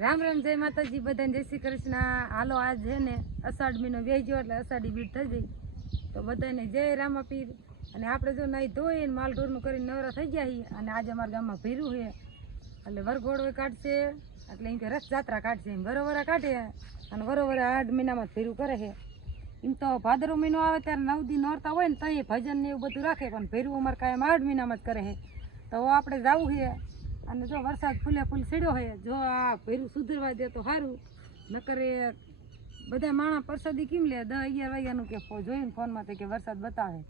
રામ રામ, જય માતાજી, બધાને જય શ્રી કૃષ્ણ। હાલો, આજ છે ને અષાઢ મહિનો વેચજો એટલે અષાઢી બીજ થઈ ગઈ, તો બધાને જય રામાપીર। અને આપણે જો નાઈ ધોઈને માલ ઢોરનું કરીને નવરા થઈ ગયા અને આજે અમારા ગામમાં ભીરું છે એટલે વરઘોડો કાઢશે, એટલે એમ કે રથયાત્રા કાઢશે, એમ વરોવરા કાઢે અને વરોવરા 8 મહિનામાં ભીરું કરે છે। એમ તો ભાદરવો મહિનો આવે ત્યારે 9 દી નોરતા હોય ને તો એ ભજન ને એવું બધું રાખે, પણ ભીરું અમારે કાયમ 8 મહિનામાં જ કરે છે। તો આપણે જવું છે અને જો વરસાદ ફૂલે ફૂલ સીડ્યો છે, જો આ ભીરું સુધરવા દે તો સારું, નકર બધા માણસ પરસાદી કેમ લે 10-11 વાગ્યાનું કે જોઈને ફોનમાં કે વરસાદ બતાવે।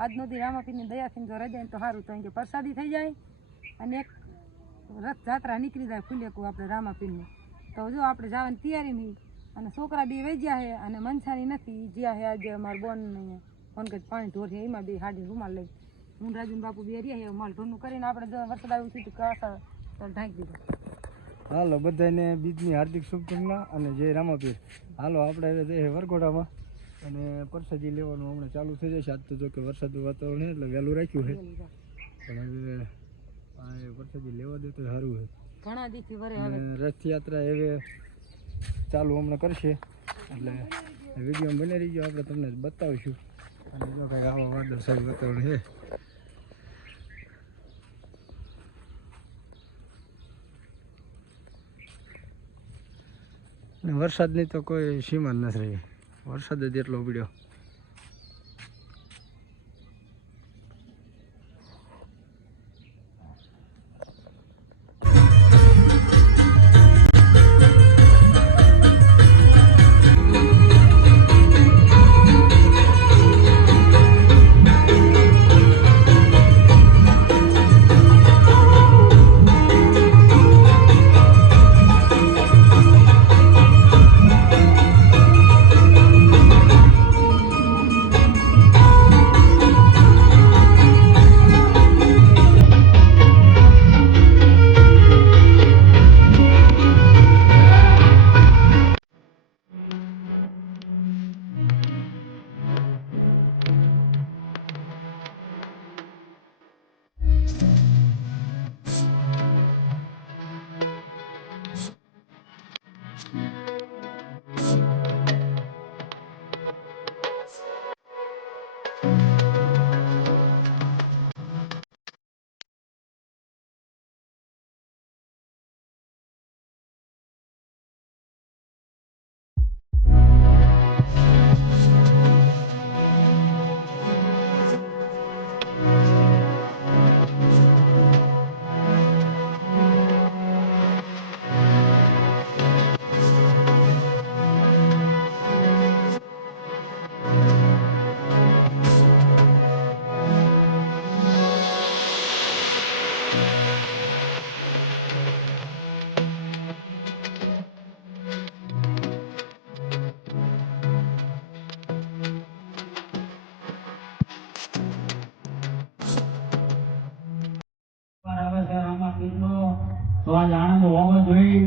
આજ નથી રામાપીરની દયાથી જો રજાય તો સારું, તો કે પરસાદી થઈ જાય અને એક રથયાત્રા નીકળી જાય ફૂલેકું આપણે રામાપીરની। તો જો આપણે જવાની તૈયારી નહીં અને છોકરા બી વહી ગયા છે અને મનસાની નથી જ્યાં છે આજે અમારા બોન ફોન કરી પાણી ઢોર છે, એમાં બી હાડી રૂમાલ લઈ હું રાજુ બાપુ બે રહ્યા છે માલ ઢોરનું કરીને આપણે જો વરસાદ આવ્યું છે તો કાસા તો ઢાંકી દીધો। હાલો બધાને બીજની હાર્દિક શુભકામના અને જય રામાપીર। હાલો આપણે વરઘોડામાં અને પરસાદી લેવાનું હમણાં ચાલુ થઈ જશે। આજ તો જો કે વરસાદનું વાતાવરણ છે એટલે વહેલું રાખ્યું છે, પણ હવે આ પરસાદી લેવા દે તો સારું છે। ઘણા દિવસથી વરે રથયાત્રા હવે ચાલુ હમણાં કરશે એટલે વિડીયો બની રહી ગયો, આપણે તમને બતાવીશું। અને જો કંઈક આવા વાદળછાયું વાતાવરણ છે। વરસાદની તો કોઈ સીમા જ નથી રહી, વરસાદ જ એટલો પડ્યો।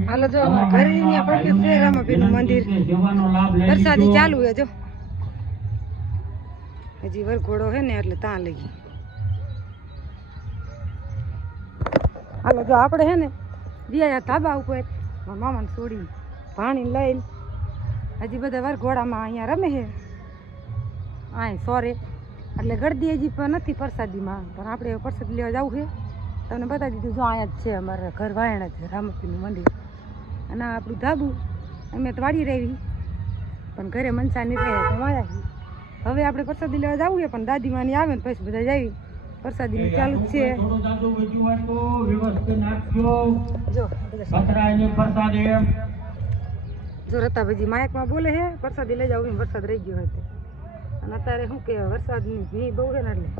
હાલો, જો અમારા ઘરની આપણે છે રામાપીરનું મંદિર, વરસાદી ચાલુ છે જો હજી વરઘોડો છે ને એટલે ત્યાં લઈ। હાલો, જો આપણે છે ને વ્યાયા ધાબા ઉપર મામાને છોડી પાણી લઈને હજી બધા વરઘોડામાં અહીંયા રમે છે આ સોરે, એટલે ગળદી હજી પણ નથી પ્રસાદીમાં, પણ આપણે પ્રસાદી લેવા જવું છે। તમને બતાવી દીધું, જો અહીંયા જ છે અમારા ઘર વાયણ છે રામાપીરનું મંદિર અને આ આપણું ધાબુ અમે તો વાડી રહી પણ ઘરે મનસાની રહે તો આવ્યા છીએ। હવે આપણે પ્રસાદી લેવા જવું છે પણ દાદીમાની આવે ને પછી બધા જાવી, પ્રસાદીનું ચાલુ જ છે। જો રતાભાજી માયકમાં બોલે છે પ્રસાદી લઈ જાવ, વરસાદ રહી ગયો હતો અને અત્યારે શું કે વરસાદની ભીડ બહુ છે ને એટલે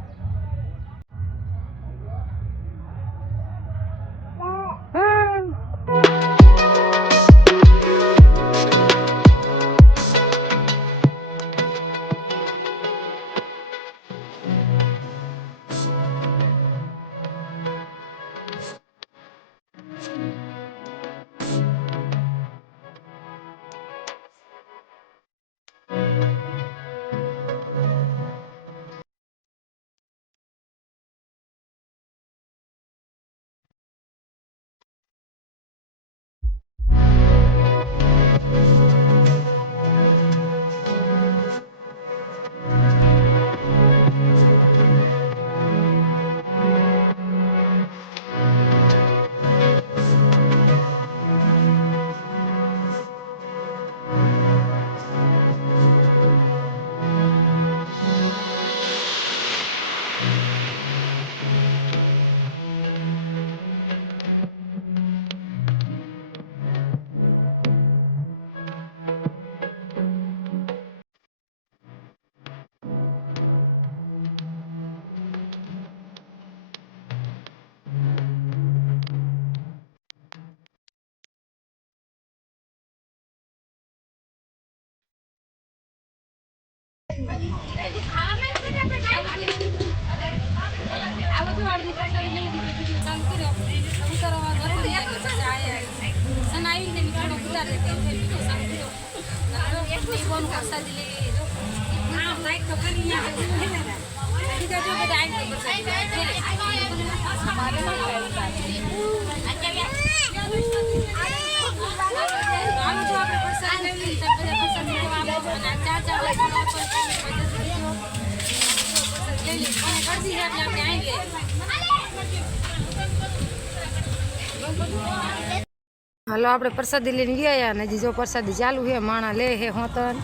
હાલો આપણે પ્રસાદી લઈને ગયા ને હજી જો પ્રસાદી ચાલુ છે માણા લે હે હોતન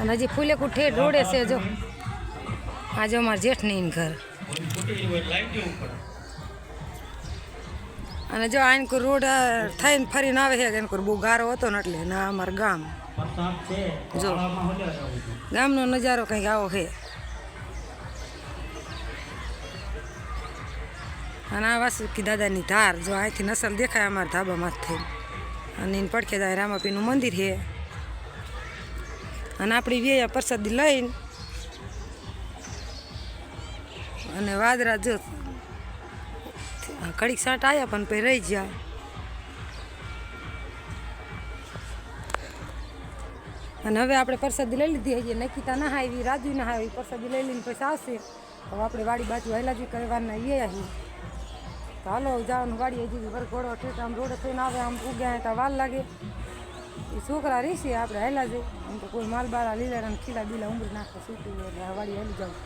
અને હજી ફૂલેકું ઠેઠ રોડે છે જો આજે અમારા જેઠની ઘર અને જો આનકુર રોડ થઈને ફરીને આવે છે આનકુર બહુ ગારો હતો ને એટલે ના અમારું ગામ જો ગામનો નજારો કંઈક આવો છે અને આ વાસુકી દાદાની ધાર જો અહીંથી નસલ દેખાય અમારા ધાબામાંથી અને એને પડખે જાય રામાપીનું મંદિર છે અને આપણી વેયા પ્રસાદી લઈને અને વાદરા જો ઘડીક સાંટ આવ્યા પણ પછી રહી ગયા અને હવે આપણે પ્રસાદી લઈ લીધી હજી નકીતા ના આવી રાજુ ના આવી પ્રસાદી લઈ લઈને પછી આવશે હવે આપણે વાડી બાજુ હેલાજી કરવાના એ આવી તો હાલો જવાનું વાડી હજી વરઘોડો ઠેઠ આમ રોડ થઈને આવે આમ ઉગ્યા તો વાર લાગે એ છોકરા રહેશે આપણે હેલા જઈએ આમ તો કોઈ માલબારા લીલા ખીલા બીલા ઉમરી નાખે સૂતું હોય એટલે વાડી હેલી જાઉં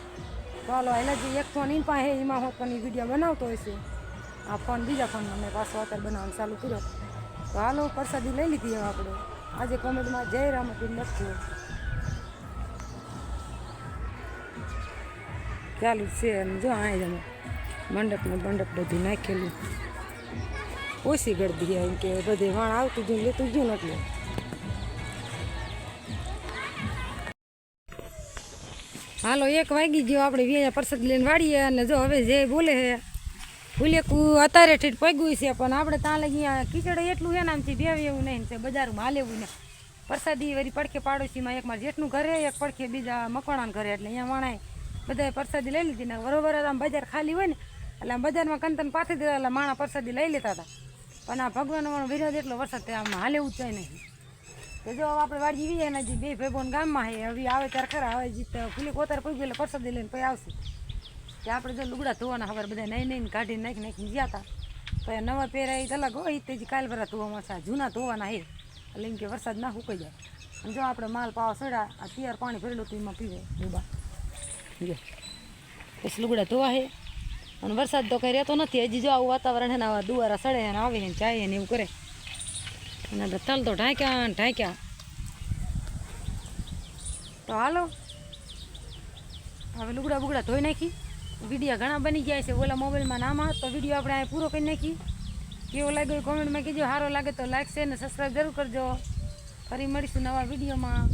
તો હાલો હેલા જઈએ એક ફોન એમ પાસે એમાં હોત પણ વિડીયો બનાવતો હશે આ ફોન બીજા ફોનમાં મેં પાછો અત્યારે બનાવવાનું ચાલુ કર્યો તો હાલો પ્રસાદી લઈ લીધી હવે આપણે આજે કોમેન્ટમાં જય રામાપીર લખ્યું ચાલુ છે અને જો અહીં જમે મંડપને બંડપ બધું નાખેલું ઓછી ગળદી એમ કે બધે વાણ આવતું ગયું લેતું ગયું એટલે હાલો 1 વાગી ગયો આપણે વ્યાયા પ્રસાદ લઈને વાળીએ અને જો હવે જે બોલે છે ફૂલેકું અત્યારે ઠીક પગ્યું છે પણ આપણે ત્યાં લગી ખીચડે એટલું છે ને આમથી બેવ એવું નહીં છે બજારમાં હાલેવું ને પ્રસાદી વળી પડખે પાડોશીમાં એક મારા જેઠનું ઘરે એક પડખે બીજા મકવાણાનું ઘરે એટલે અહીંયા વાણાય બધાએ પ્રસાદી લઈ લીધી ને બરોબર આમ બજાર ખાલી હોય ને એટલે આમ બજારમાં કંતન પાથી દીધા એટલે માણા પ્રસાદી લઈ લેતા હતા પણ આ ભગવાનનો વિરોધ એટલો વરસાદ આમ હાલેવું જ જાય નહીં તો જો આપણે વાડી જઈએ ને હજી 2 ભાઈબોન ગામમાં છે હવે આવે ત્યારે ખરા હવે જીત ફૂલી કોતર પડી એટલે પ્રસાદી લઈને પછી આવશે કે આપણે જો લુગડા ધોવાના ખબર બધા નહીં કાઢીને નાખીને ગયા હતા તો એ નવા પહેરાય એ અલગ હોય તે કાલ ભરા ધોવામાં છે જૂના ધોવાના છે એટલે એમ કે વરસાદ ના સુકાઈ જાય અને જો આપણે માલ પાવા સડા આ તૈયાર પાણી ભરેલું તો એમાં પીવે ડૂબા જો પછી લુગડા ધોવા છે અને વરસાદ તો કંઈ રહેતો નથી હજી જો આવું વાતાવરણ છે ને આવા દુવારા સડે ને આવે ને જાય ને એવું કરે અને તલ તો ઢાંક્યા તો હાલો હવે લુગડા બુગડા ધોઈ નાખી વિડીયો ઘણા બની ગયા છે ઓલા મોબાઈલમાં નામાં તો વિડીયો આપણે અહીં પૂરો કરી નાખી કેવો લાગ્યો કોમેન્ટમાં કહેજો સારો લાગે તો લાઈક શેર ને સબસ્ક્રાઈબ જરૂર કરજો ફરી મળીશું નવા વિડીયોમાં